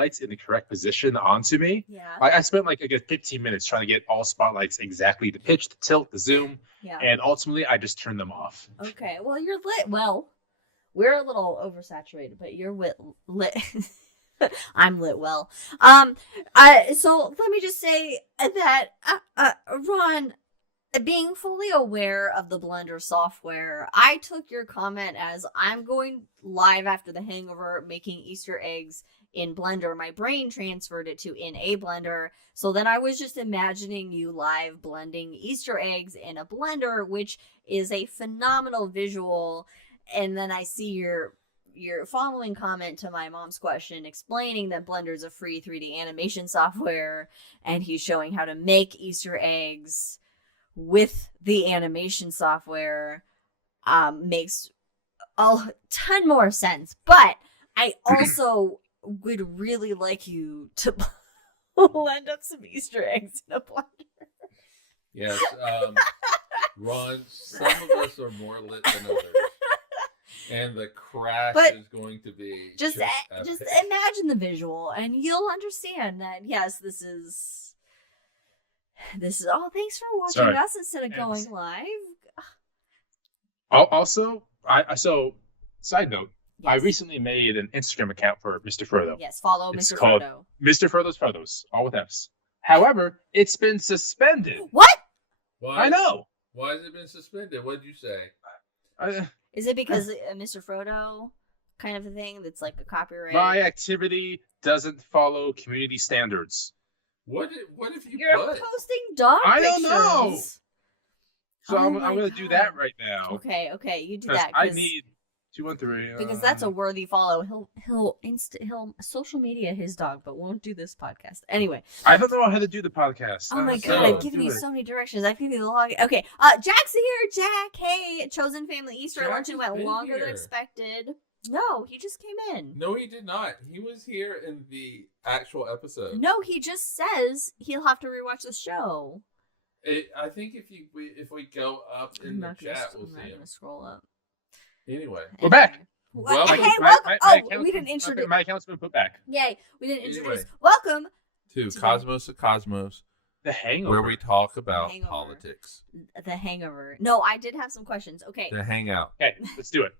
spotlights in the correct position onto me. Yeah. I spent like a good 15 minutes trying to get all spotlights exactly, the pitch, the tilt, the zoom, and ultimately I just turned them off. Okay, well, you're lit. Well, we're a little oversaturated, but you're lit. I'm lit well. So let me just say that, Ron, being fully aware of the Blender software, I took your comment as I'm going live after the Hangover making Easter eggs in Blender. My brain transferred it to in a Blender. So then I was just imagining you live blending Easter eggs in a Blender, which is a phenomenal visual. And then I see your following comment to my mom's question explaining that Blender is a free 3D animation software and he's showing how to make Easter eggs with the animation software makes a ton more sense. But I also would really like you to blend up some Easter eggs in a Blender. Yes, Ron, some of us are more lit than others. And the crash is going to be just imagine the visual and you'll understand that, yes, this is thanks for watching us instead of going live. Also, so side note, I recently made an Instagram account for Mr. Frodo. Yes, follow it's Mr. called Frodo. Mr. Frodo's Photos, all with F's. However, it's been suspended. What? Why? I know. Why has it been suspended? What did you say? Is it because Mr. Frodo kind of a thing that's like a copyright? My activity doesn't follow community standards. What if you're posting dog I pictures? don't know. So Oh I'm going to do that right now. Okay, you do that. I need 213. Because that's a worthy follow. He'll social media his dog, but won't do this podcast. Anyway, I don't know how to do the podcast. Oh my god, I've given you so many directions. I've given you the log. Okay, Jack's here. Jack, hey, Chosen Family Easter luncheon went longer than expected. No, he just came in. No, he did not. He was here in the actual episode. No, he just says he'll have to rewatch the show. I think if we go up in the chat, we'll see him. I'm not gonna scroll up. Anyway, we're back. Welcome. Hey, welcome. We didn't introduce. My account's been put back. Yay, we didn't introduce. Welcome to Cosmos to Cosmos. The Hangover. Where we talk about politics. The Hangover. No, I did have some questions. Okay. The Hangout. Okay, let's do it.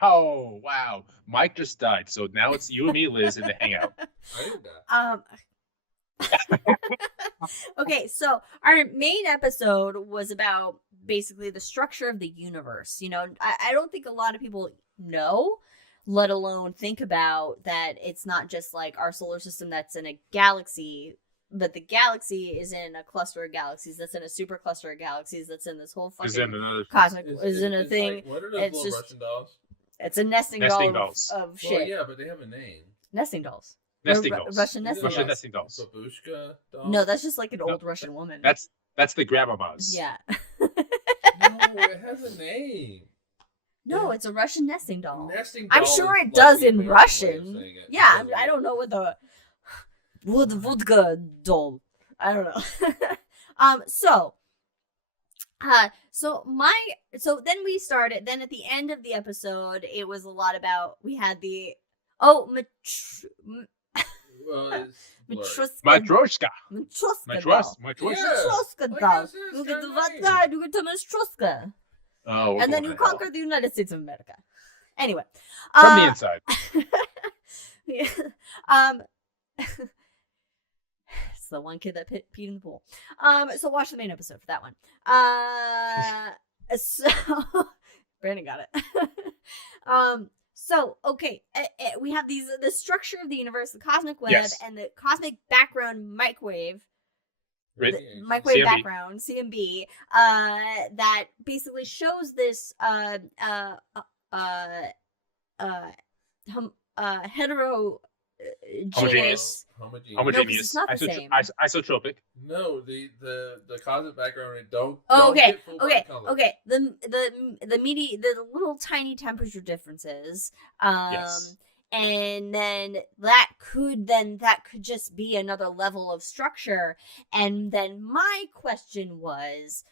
Oh, wow. Mike just died, so now it's you and me, Liz, in the Hangout. I did that. Okay, so our main episode was about basically the structure of the universe. You know, I don't think a lot of people know, let alone think about that it's not just like our solar system that's in a galaxy, but the galaxy is in a cluster of galaxies that's in a super cluster of galaxies that's in this whole fucking cosmic is in a thing. Like, what are those little Russian dolls? It's a nesting dolls. Of shit. Well, yeah, but they have a name. Nesting dolls. Nesting dolls. Russian nesting dolls. Russian nesting dolls. Babushka dolls? No, that's just like an old Russian woman. That's the grandmamas. Yeah. No, it has a name. No, it's a Russian nesting doll. Nesting doll I'm sure it does in Russian. Yeah, I don't know what the vodka doll. I don't know. So then we started. Then at the end of the episode, it was a lot about. We had the Matroshka. Oh, and then you conquer the United States of America. Anyway, from the inside. Yeah. It's the one kid that peed in the pool. So watch the main episode for that one. So Brandon got it. So okay, we have the structure of the universe, the cosmic web, and the cosmic background microwave. Microwave CMB. Background CMB that basically shows this homogeneous. No, it's not the same. Isotropic. No, the cosmic background don't. Okay. The little tiny temperature differences. Yes. And then that could just be another level of structure. And then my question was,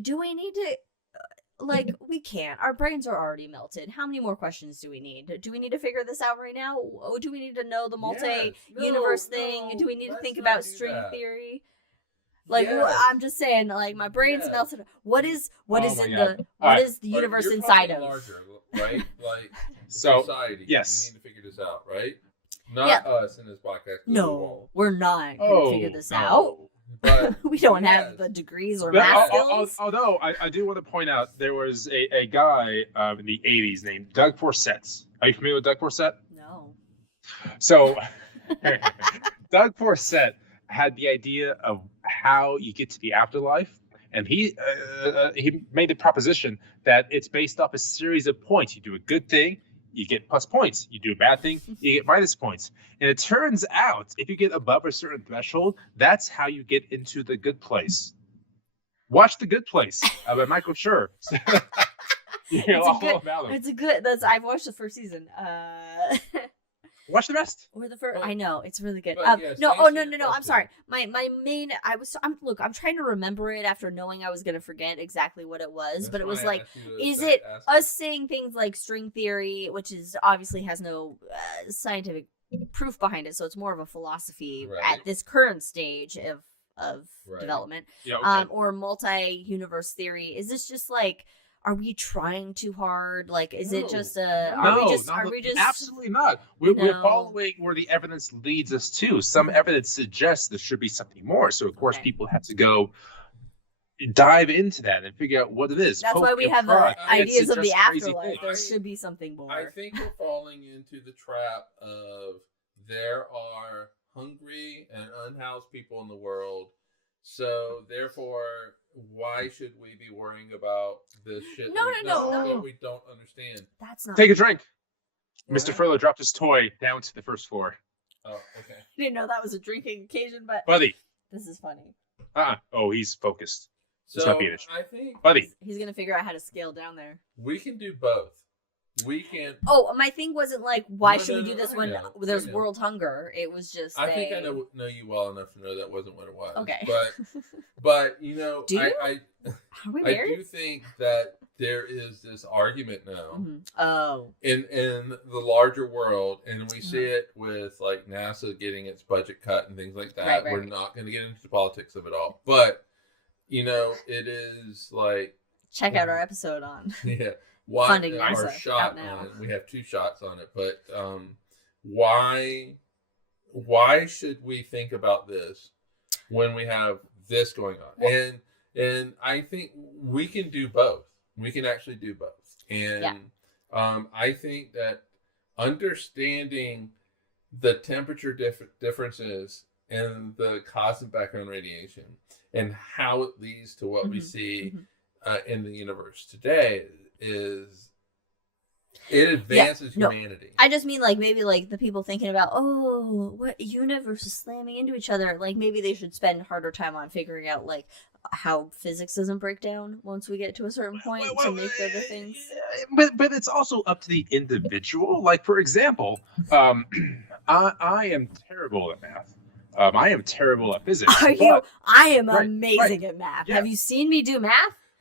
do we need to, like, we can't. Our brains are already melted. How many more questions do we need? Do we need to figure this out right now? Oh, do we need to know the multi-universe thing? Do we need to think about string theory? Like, I'm just saying, like, my brain's melted. What is the universe inside of? Larger, right? Like society. Yes. We need to figure this out, right? Not us in this podcast. No, we're not going to figure this out. But we don't have the degrees or math skills. Although I do want to point out there was a guy in the 80s named Doug Forsythe. Are you familiar with Doug Forsythe? No. So Doug Forsythe had the idea of how you get to the afterlife, and he made the proposition that it's based off a series of points. You do a good thing, you get plus points. You do a bad thing, you get minus points. And it turns out, if you get above a certain threshold, that's how you get into the good place. Watch The Good Place by Michael Schur. It's a good. I've watched the first season. Watch the rest. Or the first. I know it's really good. Yes, no. I'm sorry. My main. I'm trying to remember it after knowing I was gonna forget exactly what it was. That's but it was why I like, asked you to is start it asking. us saying things like string theory, which is obviously has no scientific proof behind it, so it's more of a philosophy Right. at this current stage of Right. development. Yeah, okay. Or multi-universe theory. Is this just like? Are we trying too hard? Like, is it just Are we just absolutely not. We're following where the evidence leads us to. Some evidence suggests there should be something more. So of course people have to go dive into that and figure out what it is. That's why we have the ideas of the afterlife. There should be something more. I think we're falling into the trap of there are hungry and unhoused people in the world. So therefore, why should we be worrying about this shit? No. That we don't understand. That's not. Take a drink. What? Mr. Furlow dropped his toy down to the first floor. Oh, okay. I didn't know that was a drinking occasion, but Buddy. This is funny. Oh, he's focused. So I think Buddy. He's gonna figure out how to scale down there. we can do both. We can. Oh, my thing wasn't like, why No, should we no, do this I when know, there's I know. world hunger? It was just. I think I know you well enough to know that wasn't what it was. Okay. But you know, Do you? I Are we I married? do think that there is this argument now Mhm. Oh. in the larger world, and we see Mm-hmm. it with like NASA getting its budget cut and things like that. Right. We're not going to get into the politics of it all, but you know, it is like Check out our episode on. yeah. Funding our NASA shot out now. on it. We have 2 shots on it, but why should we think about this when we have this going on? And I think we can do both. We can actually do both. And I think that understanding the temperature differences and the cosmic background radiation and how it leads to what we see in the universe today it advances humanity. I just mean like maybe like the people thinking about what universe is slamming into each other. Like maybe they should spend harder time on figuring out like how physics doesn't break down once we get to a certain point to make the other things. But it's also up to the individual. Like for example, I am terrible at math. I am terrible at physics. Are you? I am amazing right. at math. Yeah. Have you seen me do math?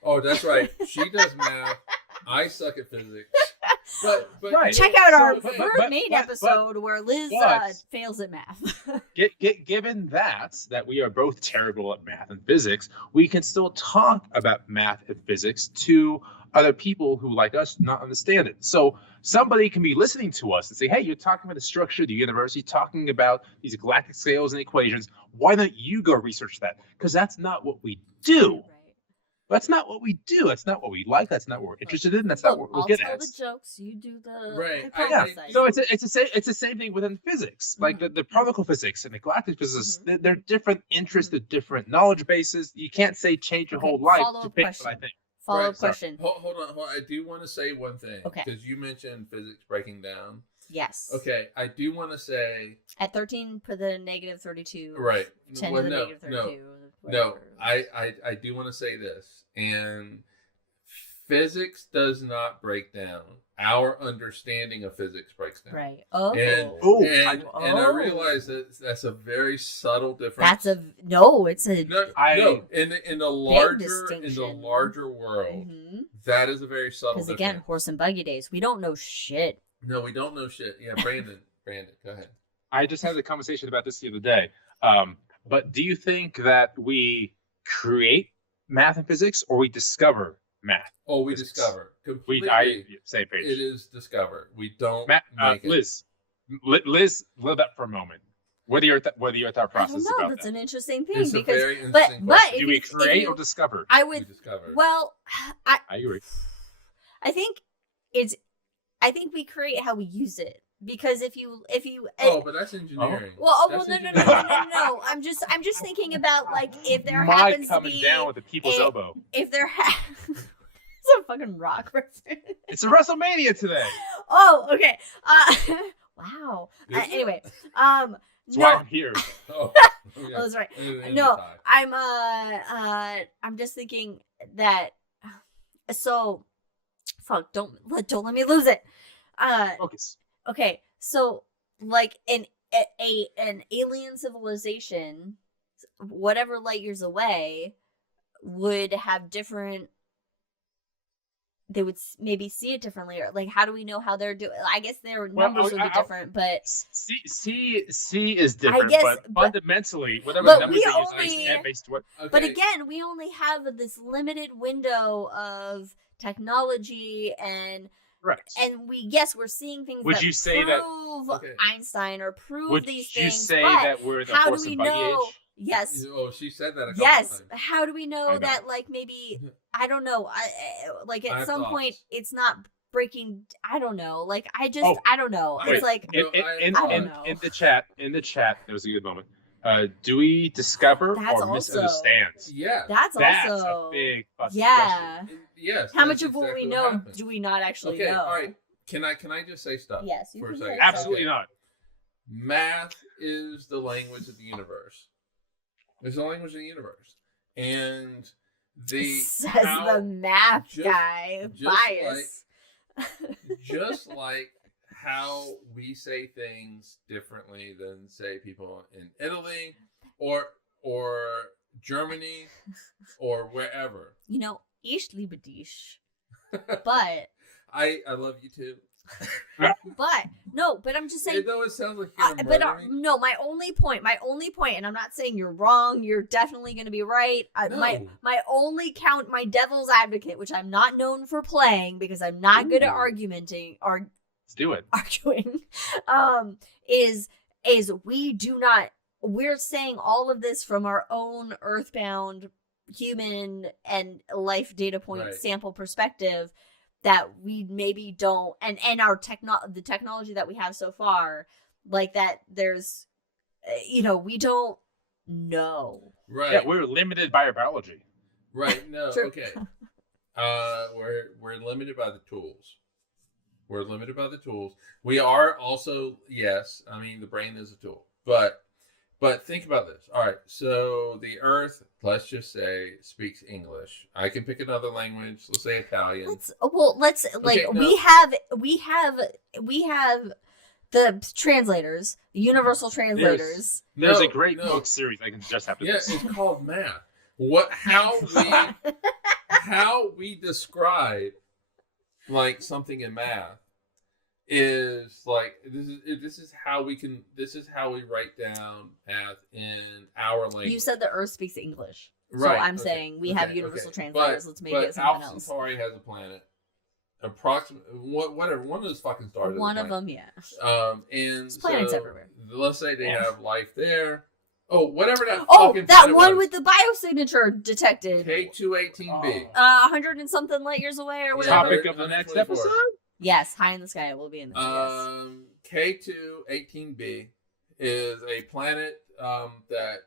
Oh, that's right. She does math. I suck at physics. But Right. Check out our but- main but- episode where Liz but- fails at math. Given that we are both terrible at math and physics, we can still talk about math and physics to other people who, like us, not understand it. So somebody can be listening to us and say, hey, you're talking about the structure of the universe, you're talking about these galactic scales and equations. Why don't you go research that? Because that's not what we do. That's not what we do. That's not what we like. That's not what we're interested in. That's not what we're I'll good tell at. the jokes. You do the Right. Yeah. hypothesizing. So it's the same thing within physics. Like the particle physics and the galactic physics, they're different interests, they're different knowledge bases. You can't say change your whole life to pick what I think. Follow-up question. Hold on. I do want to say one thing. Okay. Because you mentioned physics breaking down. Yes. Okay. I do want to say. At 13, put the negative 32. Right. 10 Well, to the no, negative 32. No. whatever. I do want to say this. And physics does not break down. Our understanding of physics breaks down. Right. Oh. And I realize that that's a very subtle difference. It's a in the larger world, that is a very subtle difference. Because again, horse and buggy days, we don't know shit. No, we don't know shit. Yeah, Brandon, go ahead. I just had a conversation about this the other day. But do you think that we create math and physics, or we discover math? Oh, we discover. Completely. Same page. It is discovered. We don't make it. Liz, live that for a moment. What are your thought process I don't know. about That's that? an interesting thing. It's a very interesting but question. Do we create or discover? I would. Well, I agree. I think we create how we use it. Because if you but that's engineering. No. I'm just thinking about like if there happens to be down with the people's elbow. If there it's a fucking rock person. It's a WrestleMania today. Oh, okay. Wow. Anyway, that's why I'm here. Oh, that's right. No, I'm just thinking that. So, fuck. Don't let me lose it. Focus. Okay, so like an alien civilization, whatever light years away, would have different. They would maybe see it differently, or like, how do we know how they're doing? I guess their numbers would be different, but C is different. But fundamentally, whatever numbers they use, based what. Okay. But again, we only have this limited window of technology and. Right. And we're seeing things would that you say prove Einstein or prove these things. Would you say that we're the horse and buggy age? Yes. Oh, she said that a couple times. How do we know that, like, maybe, I don't know, at some point it's not breaking, I don't know. Like, I don't know. It's like, in the chat, there was a good moment. Do we discover or misunderstand? Yeah. That's a big question. Yes. How much of what we know do we not actually know? All right. Can I just say stuff? Yes. For a second? Absolutely not. Math is the language of the universe. It's the language of the universe, and says the math guy. Bias. Just like how we say things differently than, say, people in Italy or Germany or wherever. Ich liebe dich. But I love you too. but I'm just saying. Though it sounds like you're no, my only point, and I'm not saying you're wrong. You're definitely going to be right. No. My only my devil's advocate, which I'm not known for playing because I'm not good at arguing. Let's do it. Arguing, is we do not. We're saying all of this from our own earthbound human and life data point sample perspective that we maybe don't, and our the technology that we have so far, like that there's, we don't know. Right. Yeah, we're limited by our biology. Right. No. True. Okay. We're limited by the tools. We're limited by the tools. We are also, yes, I mean, the brain is a tool, but think about this. All right, so the Earth, let's just say, speaks English. I can pick another language. Let's say Italian. We have the translators, the universal translators. There's a great book series I can just have to. Yeah, it's called math. How we describe like something in math is like this is how we write down math in our language. You said the Earth speaks English, right? So I'm saying we have universal translators. Let's make it something Alpha else. Centauri has a planet, approximately whatever one of those fucking stars. One of them, yeah. And there's planets everywhere. Let's say they have life there. Oh, whatever that. That one with the biosignature detected. K218b. 100 and something light years away, or whatever. Topic of the next episode. Yes, high in the sky. It will be in the K218b is a planet that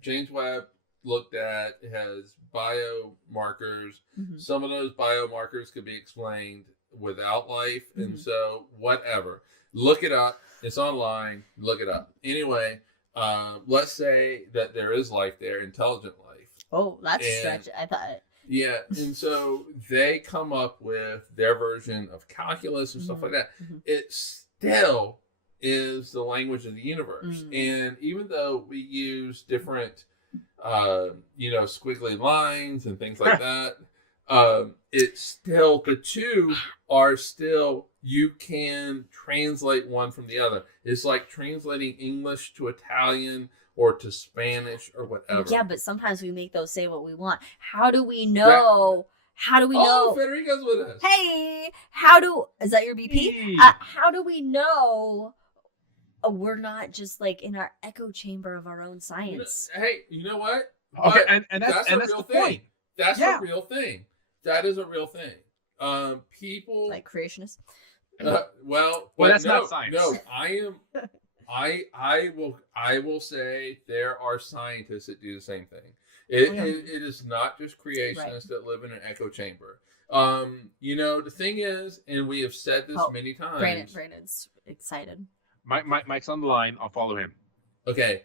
James Webb looked at. It has biomarkers. Mm-hmm. Some of those biomarkers could be explained without life, and so whatever. Look it up. It's online. Look it up. Anyway, let's say that there is life there, intelligent life. Oh, that's a stretch. I thought. Yeah, and so they come up with their version of calculus and stuff like that. It still is the language of the universe. And even though we use different, squiggly lines and things like that, it's still, the two are still, you can translate one from the other. It's like translating English to Italian or to Spanish or whatever. Yeah, but sometimes we make those say what we want. How do we know? How do we know? Federico's with us. Hey, is that your BP? Hey. How do we know we're not just like in our echo chamber of our own science? Hey, you know what? Okay, But and that's a the real point. thing. That's Yeah. a real thing. That is a real thing. People Like creationists? Well, that's not science. No, I will say there are scientists that do the same thing. It is not just creationists that live in an echo chamber. The thing is, and we have said this many times. Brandon's excited. Mike's on the line. I'll follow him. Okay.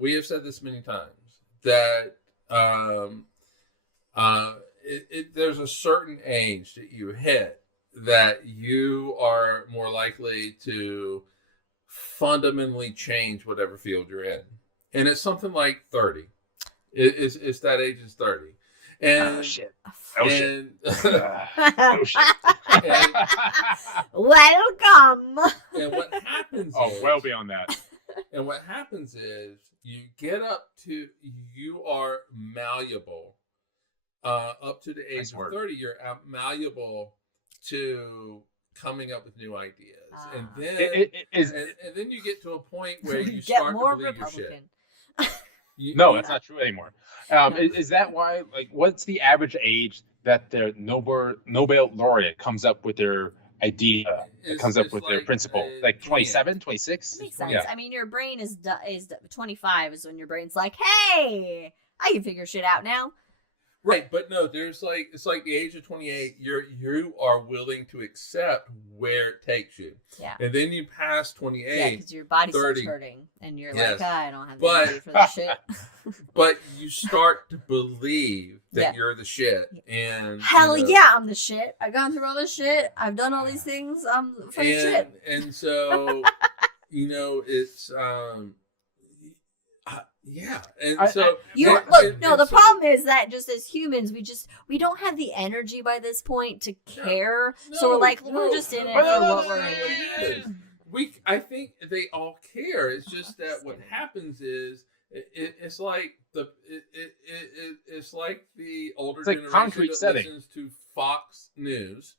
We have said this many times that there's a certain age that you hit that you are more likely to fundamentally change whatever field you're in. And it's something like 30. It's that age is 30. And, Oh, shit. and, Oh, shit. Welcome. and what happens is, Well beyond that. and what happens is you get up to, you are malleable. Up to the age of 30, you're malleable to coming up with new ideas. And then and then you get to a point where you get start more to believe Republican. your shit. No, that's not true anymore. Is that why? Like, what's the average age that the Nobel laureate comes up with their idea? Comes up with their principle, like 27, 26. Makes sense. Yeah. I mean, your brain is 25 is when your brain's like, hey, I can figure shit out now. Right, but no, it's like the age of 28, you are willing to accept where it takes you. Yeah. And then you pass 28. Yeah, because your body 30. starts hurting, and you're Yes. like, I don't have the energy for this shit. But you start to believe that Yeah. you're the shit. And Hell yeah, I'm the shit. I've gone through all this shit. I've done all these things. I'm the fucking shit. And so, it's yeah. And The problem is that just as humans, we don't have the energy by this point to care. So we're like, we're just in it for what we're in. I think they all care. It's just that what happens is it's like it's like the older generation concrete that setting. listens to Fox News,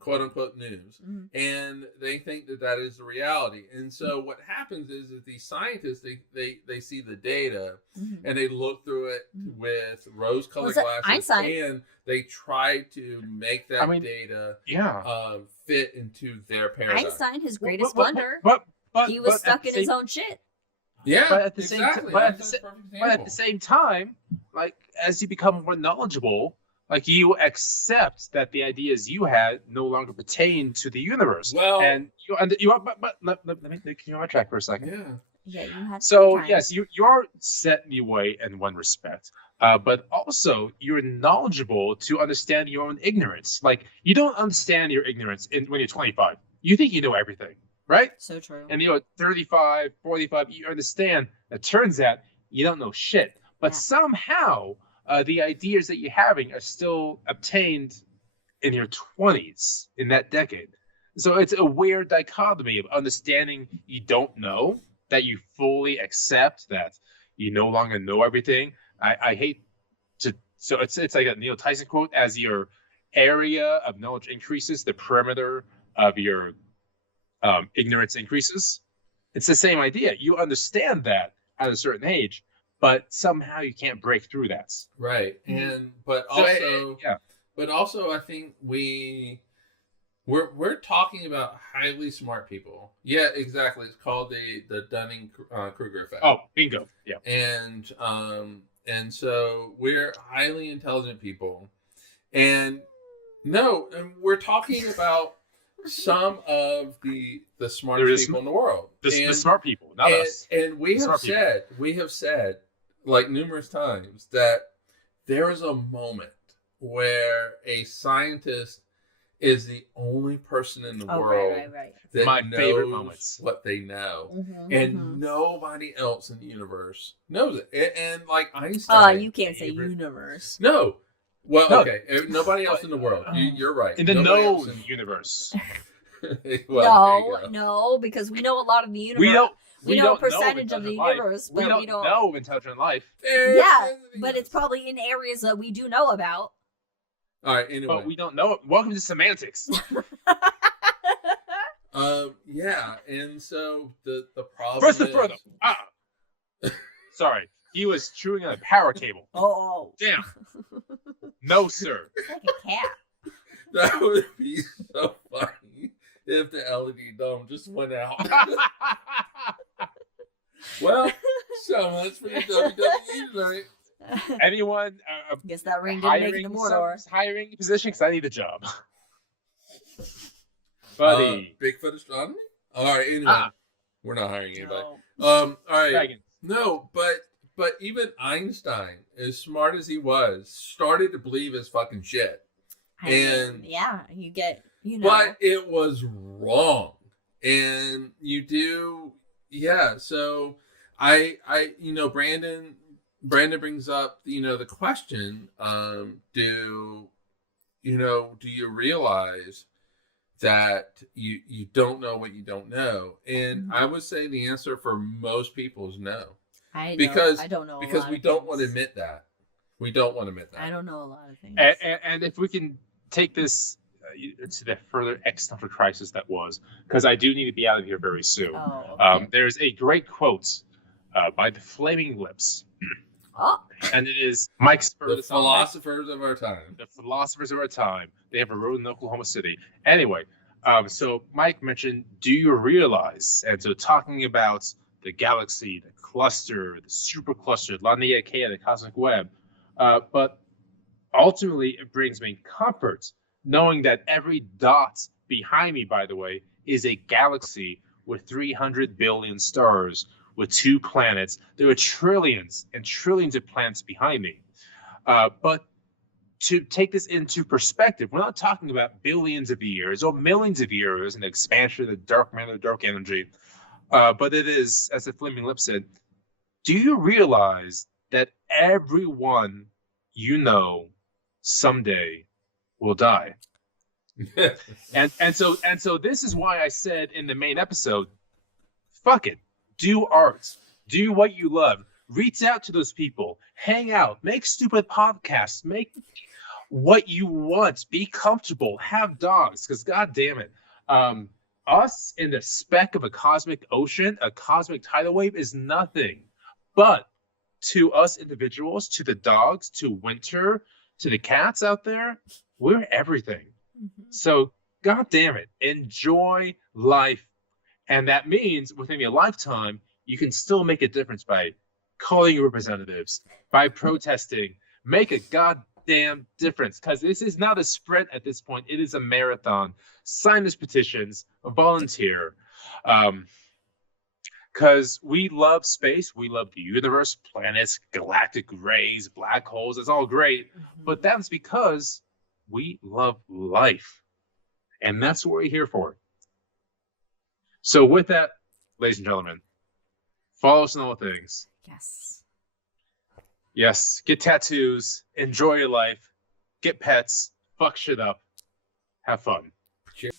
quote unquote news, and they think that is the reality. And so what happens is that these scientists they see the data and they look through it with rose-colored glasses, Einstein? and they try to make that data fit into their paradigm. Einstein, his greatest wonder, But he was stuck in his own shit. Yeah, but at the same exactly. but That's at the same time, like, as you become more knowledgeable, like, you accept that the ideas you had no longer pertain to the universe. Well, and let me can you backtrack for a second? Yeah, you had. So yes, you are set in your way in one respect, but also you're knowledgeable to understand your own ignorance. Like, you don't understand your ignorance when you're 25. You think you know everything, right? So true. And 35, 45, you understand. It turns out you don't know shit. But somehow the ideas that you're having are still obtained in your 20s, in that decade. So it's a weird dichotomy of understanding you don't know, that you fully accept that you no longer know everything. I hate to. So it's like a Neil Tyson quote: as your area of knowledge increases, the perimeter of your ignorance increases. It's the same idea. You understand that at a certain age, but somehow you can't break through that. Right. But also I think we're talking about highly smart people. Yeah, exactly. It's called the Dunning-Kruger effect. Oh, bingo. Yeah. And so we're highly intelligent people. And we're talking about some of the smartest people in the world. The smart people, not us. And we have said like numerous times that there is a moment where a scientist is the only person in the world right. that My knows favorite moments. what they know, Mm-hmm, and nobody else in the universe knows it. And like Einstein, you can't say favorite- universe. No. Well, No. okay. Nobody else in the world. You're right. In the Nobody known else in- universe. Well, there you go. No, because we know a lot of the universe. We don't. We know don't a percentage of the intelligent life. universe, We but don't we don't know intelligent life. Yeah, but it's probably in areas that we do know about. All right. Anyway, But we don't know it. Welcome to semantics. yeah, and so the problem First is, and further. Sorry, he was chewing on a power cable. Oh, Damn. No, sir. it's like a cat. that would be so funny if the LED dome just went out. Well, so much for the WWE tonight. Anyone Guess that ring didn't make it to Mordor. hiring a position because I need a job. Buddy. Bigfoot astronomy. All right. Anyway, we're not hiring anybody. No. All right. Dragon. No, but even Einstein, as smart as he was, started to believe his fucking shit. And yeah, you get, you know. But it was wrong. And you do, yeah. So I, Brandon brings up, the question, do you realize that you don't know what you don't know? And I would say the answer for most people is no. I don't know. Because we don't want to admit that. We don't want to admit that. I don't know a lot of things. And if we can take this to the further existential crisis that was, because I do need to be out of here very soon. Oh, okay. There's a great quote by the Flaming Lips. Oh. And it is Mike's the philosophers of our time. The philosophers of our time. They have a road in Oklahoma City. Anyway, so Mike mentioned, do you realize? And so talking about the galaxy, the cluster, the supercluster, Laniakea, the cosmic web. But ultimately, it brings me comfort knowing that every dot behind me, by the way, is a galaxy with 300 billion stars, with 2 planets. There are trillions and trillions of planets behind me. But to take this into perspective, we're not talking about billions of years or millions of years in the expansion of the dark matter, dark energy. But it is, as the Flaming Lip said, do you realize that everyone you know someday will die? and so this is why I said in the main episode, fuck it. Do art. Do what you love. Reach out to those people. Hang out. Make stupid podcasts. Make what you want. Be comfortable. Have dogs. Because god damn it. Us in the speck of a cosmic ocean, a cosmic tidal wave is nothing. But to us individuals, to the dogs, to Winter, to the cats out there, we're everything. Mm-hmm. So god damn it. Enjoy life. And that means within your lifetime, you can still make a difference by calling your representatives, by protesting. Make a goddamn difference, because this is not a sprint at this point. It is a marathon. Sign these petitions, volunteer. Because we love space. We love the universe, planets, galactic rays, black holes. It's all great. Mm-hmm. But that's because we love life. And that's what we're here for. So with that, ladies and gentlemen, follow us on all things. Yes. Yes. Get tattoos. Enjoy your life. Get pets. Fuck shit up. Have fun. Cheers.